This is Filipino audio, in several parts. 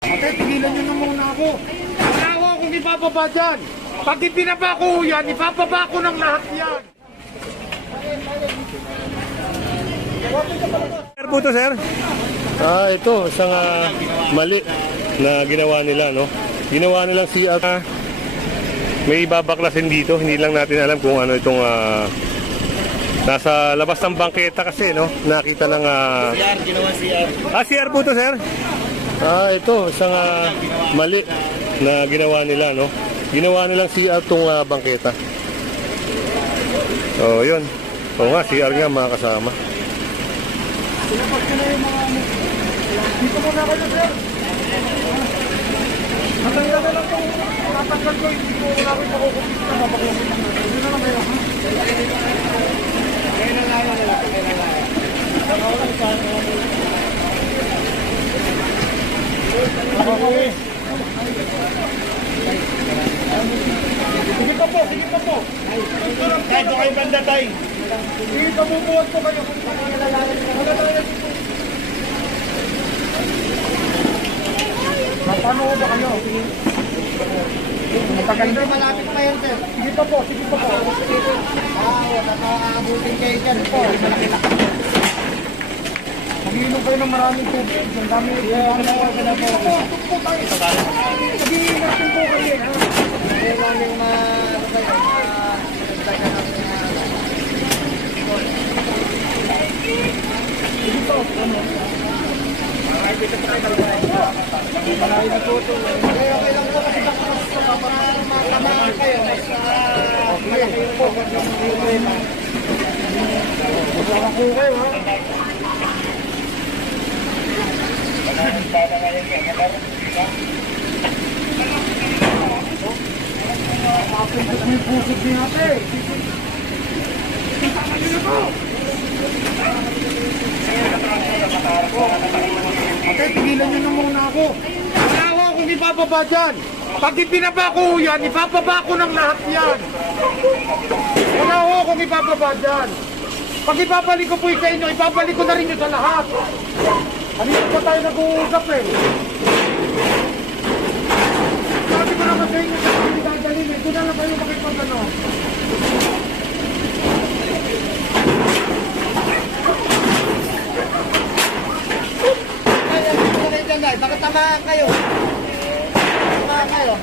Ate, tigilan nyo na muna ako. Wala ako akong ipapaba dyan. Pag ipinaba ko yan, ipapaba ko ng lahat yan. Sir po to, sir? Ito, isang mali na ginawa nila, no? Ginawa nilang CR. May babaklasin dito. Hindi lang natin alam kung ano itong nasa labas ng bangketa kasi, no? Nakita ng CR, ginawa CR. CR po to, sir? Ito, isang mali na ginawa nila, no? Ginawa nilang CR tong bangketa. So, yun. Oo nga, CR nga mga kasama. Sinabas ko na yung mga dito muna kayo, sir. Natanggal na lang itong natanggal ko. Hindi ko wala ko yung makukupit na mabakupit na. Hindi na lang kayo, ha? Kaya na lang nila. Kaya na lang. Sige pa po, sige pa po. Kahit doon kayo banda tayo. Sige, pabubuhat po kayo. Paano ba kayo? Matagal malapit pa yan, sir. Sige pa po, sige pa po. Nakaabutin kayo dyan po. Mag-iinom kayo ng maraming tubig. Ang dami. Sige pa po, tukpo tayo. Mag-iinom din po kayo. Kaya namin Sige po, ano? okay lang po kasi para makamaan kayo. Okay po. Masarap po kayo, ha? Mapintas mo yung pusod ni ate. Tama nyo na po. Ate, tigilan nyo na muna ako. Wala ako akong ipapaba dyan. Pag ipinaba ko yan, ipapaba ko ng lahat yan. Wala ako akong ipapaba dyan. Pag ibabalik ko po yung sa inyo, ibabalik ko na rin yun sa lahat. Kanina pa tayo nag-uusap eh. Sabi ko naman sa inyo, sa hindi dadalhin eh. Doon na lang kayo makipagano. Bakit tamaan kayo? Tamaan kayo.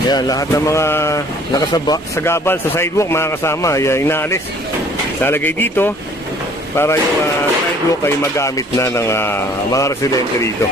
Yan, lahat ng mga nakasagabal sa sidewalk, mga kasama, ay inaalis. Lalagay dito para yung sidewalk ay magamit na ng mga residente rito.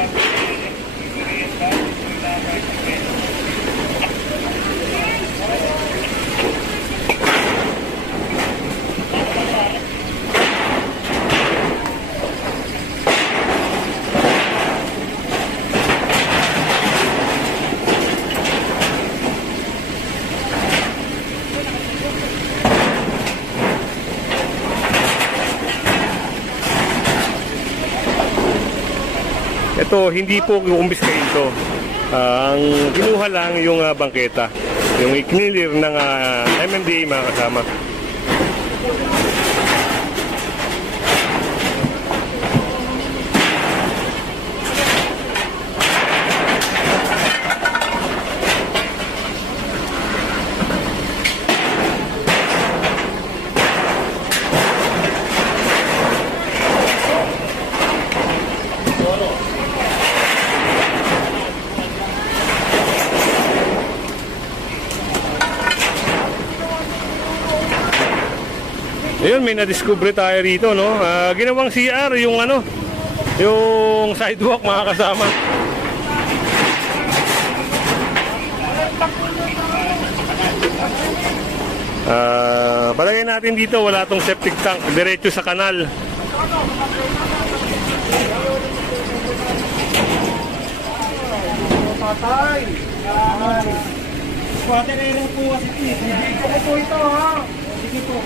Ito, hindi po kukumbiskahin ito. Ang kinuha lang yung bangketa. Yung ikinilir ng MMDA, mga kasama. Ayun, may na-discover tayo rito, no? Ginawang CR yung yung sidewalk, mga kasama. Palagay natin dito, wala tong septic tank, diretso sa kanal. Patay. Yan. Waterero po kasi ito. Dito ko po ito ha. Sige po.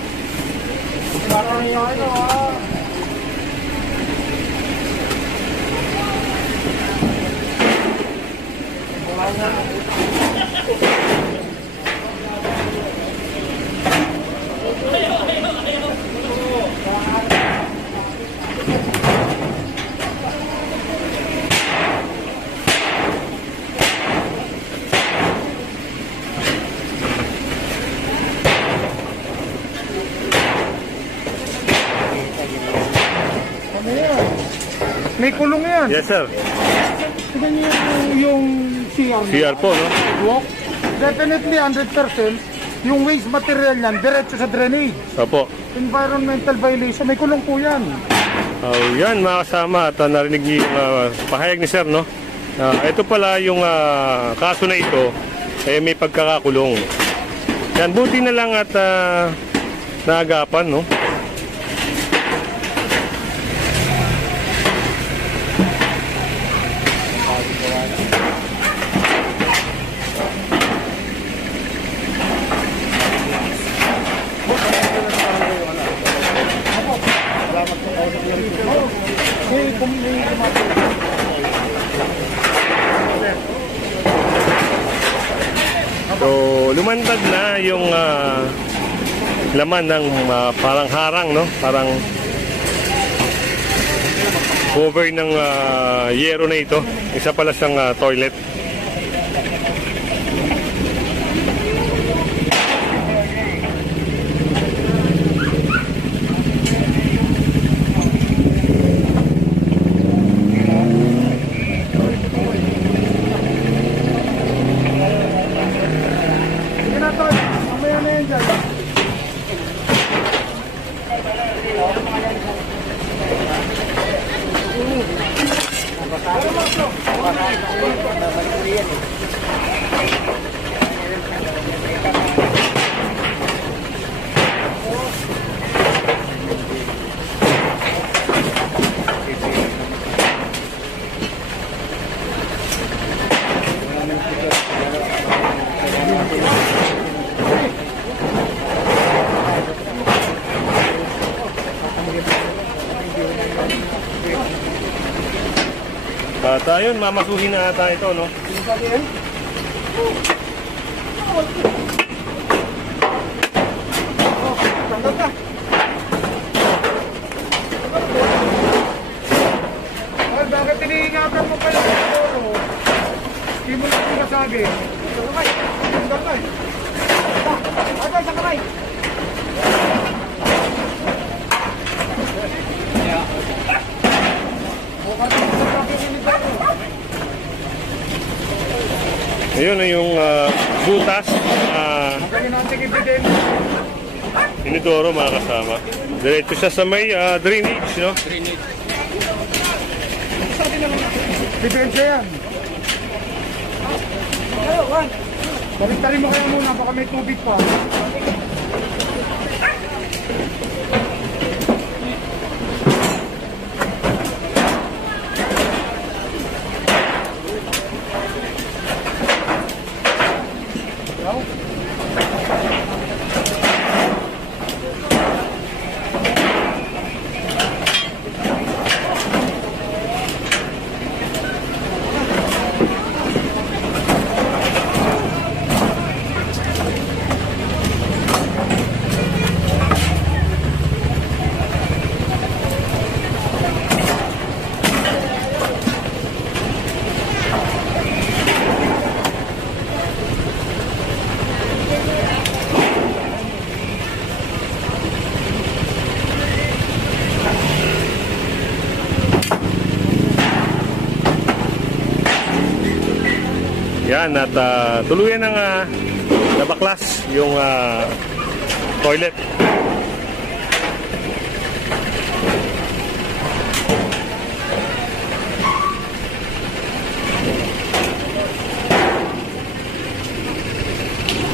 Parang yan ha. Ano yan? May kulong yan. Yes, sir. Tignan niyo yung CR. CR po, no? Walk. Definitely 100% yung waste material niyan diretso sa drainage. Opo. Environmental violation. May kulong po yan. Yan mga kasama at narinig niyo yung pahayag ni sir, no? Ito pala yung kaso na ito, may pagkakakulong. Yan, buti na lang at naagapan, no? So, lumantad na yung laman ng parang harang, no? Parang cover ng yero na ito. Isa pala siyang toilet. Sige na to. Mamaya na yan dyan. At ayun, mamasuhin na ata ito, no? Ay, bakit iniingatan mo pa yung toro? Hindi mo na sinasabi. Sakay. Sakay. Sakay, sakay. Ayun na yung butas. Magaling natin ibigay. Inidoro, mga kasama. Diretso siya sa may drainage, no? Diferensya yan. Balik-tarin mo kaya muna, baka may tubig pa. Yan, at tuluyan ng nabaklas yung toilet.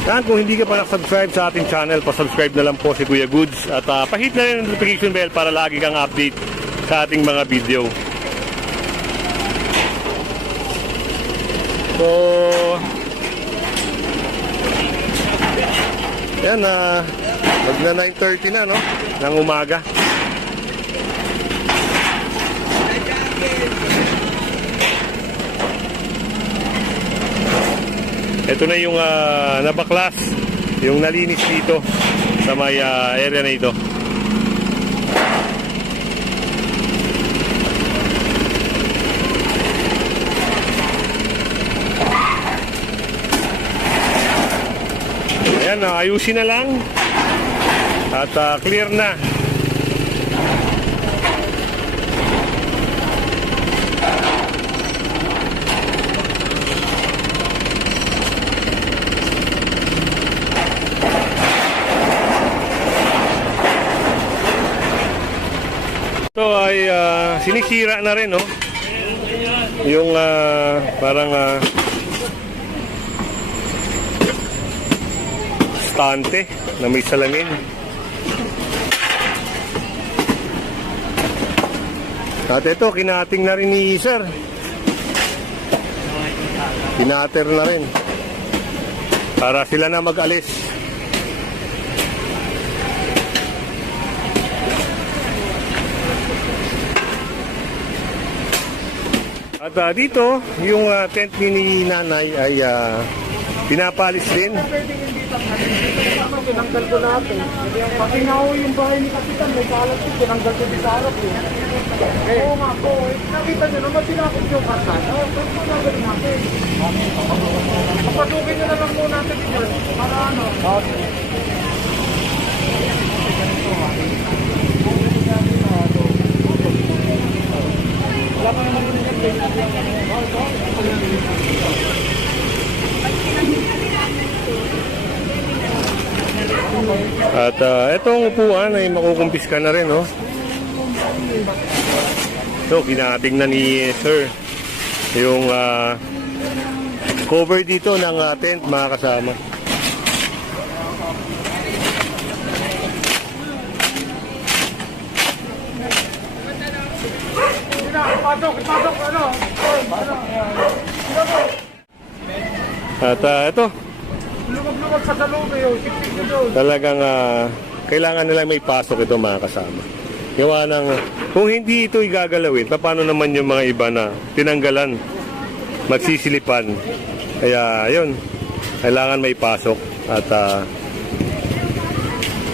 Yan, kung hindi ka pa subscribe sa ating channel, pa-subscribe na lang po si Kuya Goods at pahit na rin ang notification bell para lagi kang update sa ating mga video. So, yan na, mag na 9:30 na, no? Ng umaga. Ito na yung nabaklas, yung nalinis dito sa may area na ito. Ayan, ayusin na lang at clear na. Ito ay sinisira na rin, no? Yung parang stante na may salamin. At ito, kinating na rin ni Sir. Kinater na rin para sila na mag-alis. At dito, yung tent ni Nanay ay pinapalis din. Tinanggal ko natin. Pati nga ho yung bahay ni Kapitan, may kalat ko, tinanggal ko din sa harap eh. Oo nga po, nakita nyo naman tinakot yung kartan. Pwede mo nagaling natin. Kapasukin nyo na lang muna natin dito. Para ano? Wala pa naman yung At itong upuan ay makukumpiska na rin, no? So, kinating na ni Sir yung cover dito ng tent, mga kasama. Pasok, ano? At ito, Lumag-lumag sa salube yun, sipsip nyo doon. talagang kailangan nila may pasok ito, mga kasama. Gawa ng, kung hindi ito igagalawin, paano naman yung mga iba na tinanggalan, magsisilipan. Kaya yun, kailangan may pasok at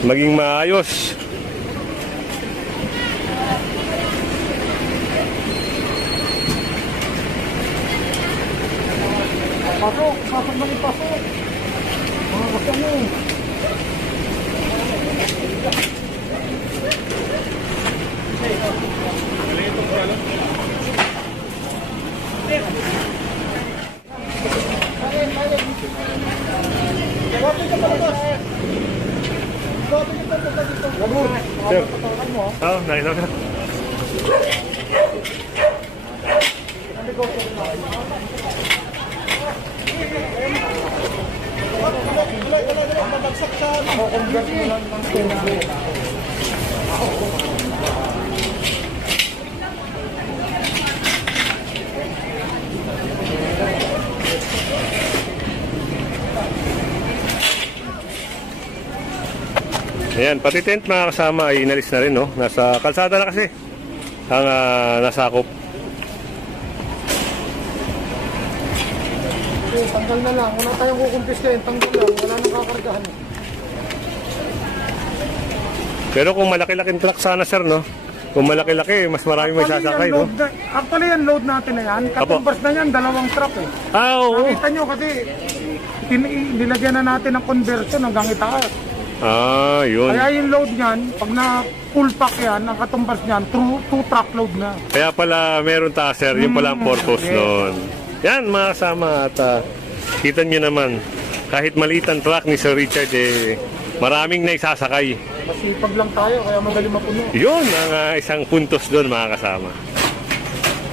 maging maayos. Pasok na yung pasok. Mga kasama. Sir, nakita ka. Ayan, pati tent, mga kasama, ay inalis na rin, no? Nasa kalsada na kasi ang nasakop. Tanggal na lang. Wala tayong kukumpiskahin. Tanggal lang. Wala nang kakargahan. Pero kung malaki-laking truck sana, sir, no? Kung malaki-laki, mas marami may sasakay, no? Actually, yung load natin na yan. Katumbas na yan, 2 truck eh. Oo. Nakita nyo kasi nilagyan na natin ng conversion hanggang itaas. Yun. Kaya yung load niyan, pag na full pack yan, ang katumbas niyan, 2 truck load na. Kaya pala meron taas, sir. Yun pala ang purpose nun. Yan, mga kasama. At kita nyo naman, kahit maliit ang truck ni Sir Richard, maraming naisasakay. Masipag lang tayo, kaya madali mapuno. Yun ang isang puntos doon, mga kasama.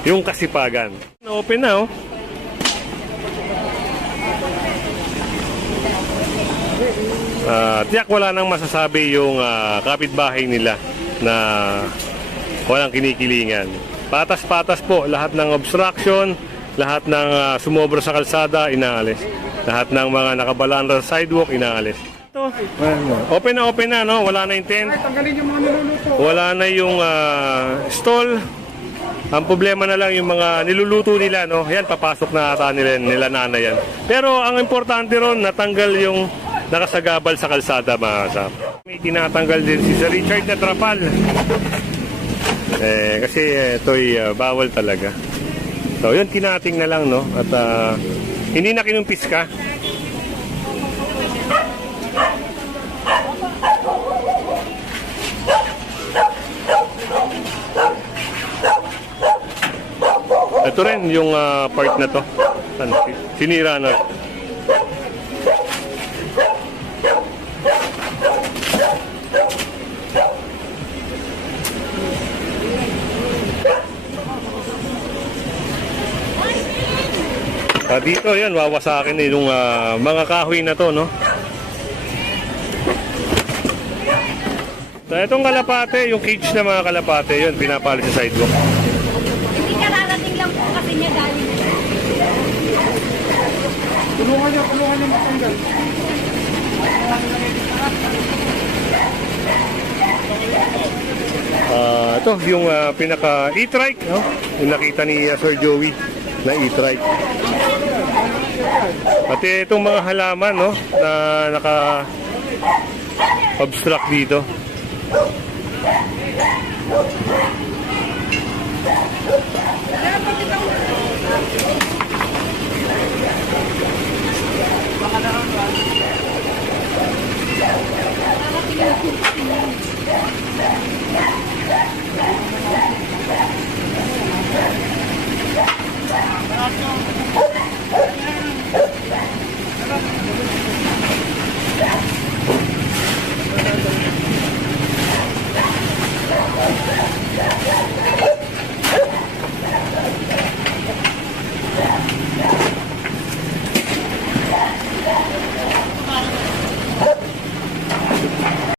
Yung kasipagan. Open na, oh. Tiyak wala nang masasabi yung kapitbahay nila na walang kinikilingan. Patas-patas po lahat ng obstruction, lahat ng sumobra sa kalsada, inaalis. Lahat ng mga nakabalandra sa sidewalk, inaalis. Ito, open na, no? Wala na yung tent. Ay, tanggalin yung mga niluluto. Wala na yung stall. Ang problema na lang yung mga niluluto nila, no? Yan, papasok na ata nila nana yan. Pero ang importante ron, natanggal yung nakasagabal sa kalsada, mga kasama. May tinatanggal din si Sir Richard na trapal. Kasi ito'y bawal talaga. So, yun, tinating na lang, no? At hindi na kinumpis ka. Ito rin yung part na to. Sinira na. Dito yan, wawasakin yung mga kahoy na to, no? So, itong kalapate, yung cage na mga kalapate, yun, pinapalit sa sidewalk. Hindi kararating lang po kasi niya galing. Tulungan niyo matanggal. Ito, yung pinaka e-trike, no? Yung nakita ni Sir Joey na e-trike. Pati itong mga halaman, no? Na naka-obstruct dito.